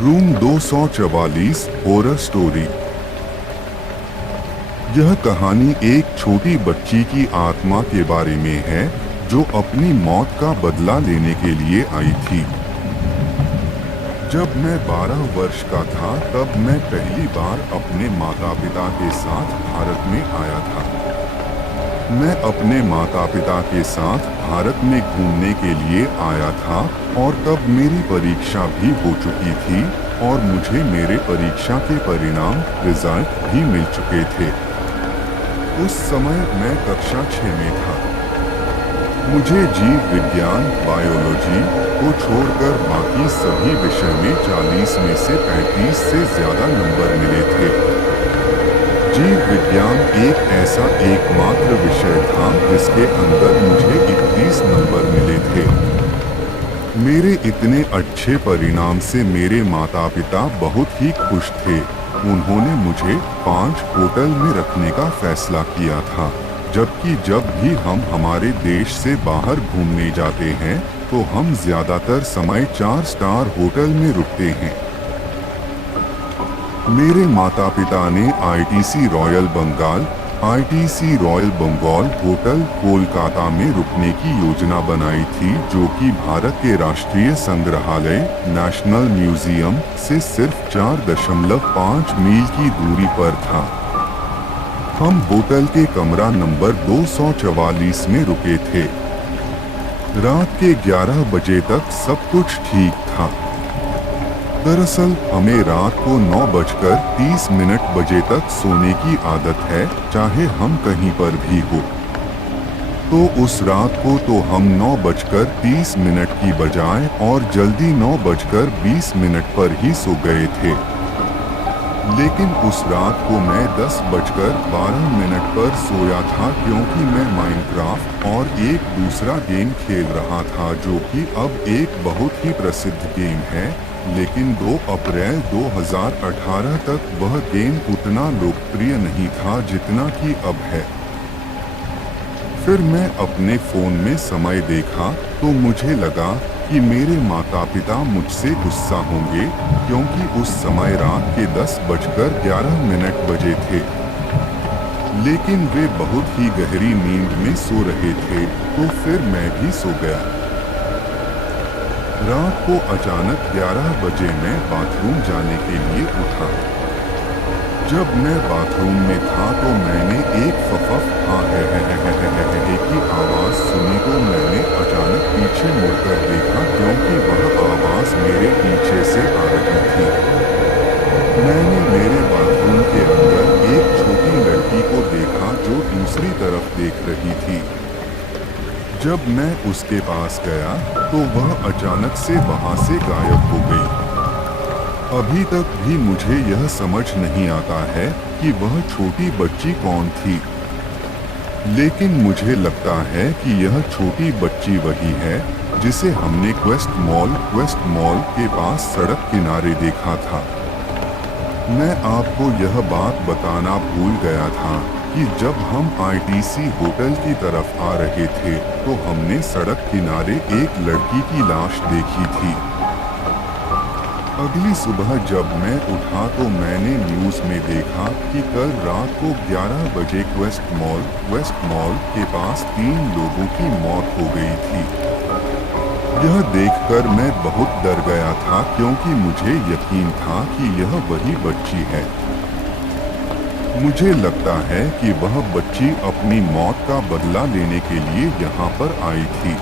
Room 244 horror story. यह कहानी एक छोटी बच्ची की आत्मा के बारे में है जो अपनी मौत का बदला लेने के लिए आई थी। जब मैं 12 वर्ष का था तब मैं पहली बार अपने माता पिता के साथ भारत में आया था। मैं अपने माता पिता के साथ भारत में घूमने के लिए आया था और तब मेरी परीक्षा भी हो चुकी थी और मुझे मेरे परीक्षा के परिणाम रिजल्ट भी मिल चुके थे। उस समय मैं कक्षा 6 में था। मुझे जीव विज्ञान बायोलॉजी को छोड़कर बाकी सभी विषय में 40 में से 35 से ज्यादा नंबर मिले थे। जीव विज्ञान एक ऐसा एकमात्र विषय था जिसके अंदर मुझे 31 नंबर मिले थे। मेरे इतने अच्छे परिणाम से मेरे माता पिता बहुत ही खुश थे। उन्होंने मुझे 5 होटल में रखने का फैसला किया था, जबकि जब भी हम हमारे देश से बाहर घूमने जाते हैं तो हम ज्यादातर समय 4 स्टार होटल में रुकते हैं। मेरे माता पिता ने ITC Royal Bengal hotel Kolkata में रुकने की योजना बनाई थी, जो कि भारत के राष्ट्रीय संग्रहालय नेशनल म्यूजियम से सिर्फ 4.5 मील की दूरी पर था। हम होटल के कमरा नंबर 244 में रुके थे। रात के 11 बजे तक सब कुछ ठीक था। दरअसल हमें रात को 9:30 बजे तक सोने की आदत है, चाहे हम कहीं पर भी हो। तो उस रात को तो हम 9:30 की बजाय और जल्दी 9:20 पर ही सो गए थे। लेकिन उस रात को मैं 10:12 पर सोया था, क्योंकि मैं माइनक्राफ्ट और एक दूसरा गेम खेल रहा था, जो कि अब एक बहुत ही प्रसिद्ध गेम है, लेकिन 2 अप्रैल 2018 तक वह गेम उतना लोकप्रिय नहीं था जितना कि अब है। फिर मैं अपने फोन में समय देखा तो मुझे लगा कि मेरे माता पिता मुझसे गुस्सा होंगे, क्योंकि उस समय रात के 10:11 बजे थे। लेकिन वे बहुत ही गहरी नींद में सो रहे थे, तो फिर मैं भी सो गया। रात को अचानक 11 बजे मैं बाथरूम जाने के लिए उठा। जब मैं बाथरूम में था तो मैंने एक फफफ की आवाज सुनी, तो मैंने अचानक पीछे मुड़कर देखा, क्योंकि वह आवाज मेरे पीछे से आ रही थी। मैंने मेरे बाथरूम के अंदर एक छोटी लड़की को देखा जो दूसरी तरफ देख रही थी। जब मैं उसके पास गया तो वह अचानक से वहां से गायब हो गई। अभी तक भी मुझे यह समझ नहीं आता है कि वह छोटी बच्ची कौन थी, लेकिन मुझे लगता है कि यह छोटी बच्ची वही है जिसे हमने क्वेस्ट मॉल के पास सड़क किनारे देखा था। मैं आपको यह बात बताना भूल गया था कि जब हम आईटीसी होटल की तरफ आ रहे थे तो हमने सड़क किनारे एक लड़की की लाश देखी थी। अगली सुबह जब मैं उठा तो मैंने न्यूज़ में देखा कि कल रात को 11 बजे क्वेस्ट मॉल के पास 3 लोगों की मौत हो गई थी। यह देखकर मैं बहुत डर गया था, क्योंकि मुझे यकीन था कि यह वही बच्ची है। मुझे लगता है कि वह बच्ची अपनी मौत का बदला लेने के लिए यहाँ पर आई थी।